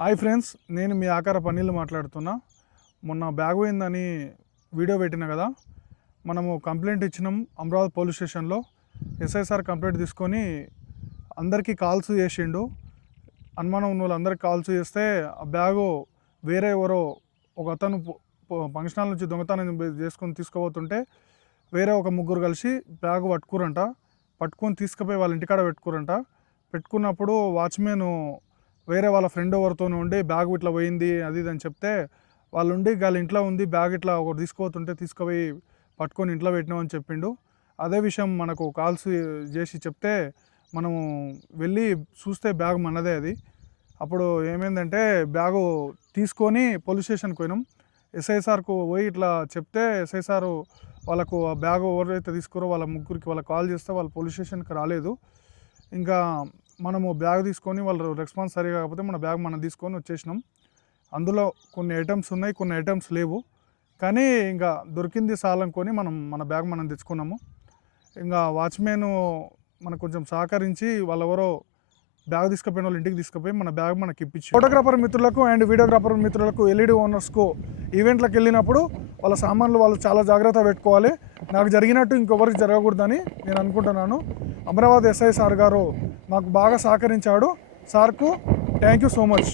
Hi friends, నేను మీ ఆకార పన్నీళ్ళు మాట్లాడుతున్నా. మొన్న బ్యాగ్ పోయిందని వీడియో పెట్టిన కదా. మనము కంప్లైంట్ ఇచ్చినాం అమరావతి పోలీస్ స్టేషన్లో. ఎస్ఐ సార్ కంప్లైంట్ తీసుకొని అందరికీ కాల్స్ చేసిండు. అనుమానం ఉన్న వాళ్ళందరికీ కాల్స్ చేస్తే ఆ బ్యాగు వేరే ఎవరో ఒక అతను ఫంక్షన్ హాల్ నుంచి దొంగతనం చేసుకొని తీసుకుపోతుంటే వేరే ఒక ముగ్గురు కలిసి బ్యాగు పట్టుకొని తీసుకుపోయి వాళ్ళ ఇంటికాడ పెట్టుకున్నప్పుడు వాచ్మెన్ వేరే వాళ్ళ ఫ్రెండ్ ఎవరితో ఉండి బ్యాగ్ ఇట్లా పోయింది అది ఇది అని చెప్తే వాళ్ళు ఉండి వాళ్ళ ఇంట్లో ఉంది బ్యాగ్ ఇట్లా ఒకటి తీసుకుపోయి పట్టుకొని ఇంట్లో పెట్టినామని చెప్పిండు. అదే విషయం మనకు కాల్స్ చేసి చెప్తే మనము వెళ్ళి చూస్తే బ్యాగ్ మనదే అది. అప్పుడు ఏమైందంటే బ్యాగు తీసుకొని పోలీస్ స్టేషన్కి పోయినాం. ఎస్ఐ సార్కు పోయి ఇట్లా చెప్తే ఎస్ఐ సారు వాళ్ళకు ఆ బ్యాగ్ ఎవరైతే తీసుకురో వాళ్ళ ముగ్గురికి వాళ్ళకి కాల్ చేస్తే వాళ్ళు పోలీస్ స్టేషన్కి రాలేదు. ఇంకా మనము బ్యాగ్ తీసుకొని వాళ్ళు రెస్పాన్స్ సరిగా కాకపోతే మన బ్యాగ్ మనం తీసుకొని వచ్చేసినాం. అందులో కొన్ని ఐటమ్స్ ఉన్నాయి, కొన్ని ఐటమ్స్ లేవు. కానీ ఇంకా దొరికింది చాలనుకొని మన బ్యాగ్ మనం తెచ్చుకున్నాము. ఇంకా వాచ్మెన్ మనకు కొంచెం సహకరించి వాళ్ళెవరో బ్యాగ్ తీసుకుపోయిన వాళ్ళు ఇంటికి తీసుకుపోయి మన బ్యాగ్ మనకి ఇప్పించి, ఫోటోగ్రాఫర్ మిత్రులకు అండ్ వీడియోగ్రాఫర్ మిత్రులకు ఎల్ఈడి ఓనర్స్కు ఈవెంట్లకు వెళ్ళినప్పుడు వాళ్ళ సామాన్లు వాళ్ళు చాలా జాగ్రత్త పెట్టుకోవాలి. నాకు జరిగినట్టు ఇంకొకరికి జరగకూడదని నేను అనుకుంటున్నాను. అమరావతి ఎస్ఐ సార్ గారు మాకు బాగా సహకరించాడు. సార్కు థ్యాంక్ యూ సో మచ్.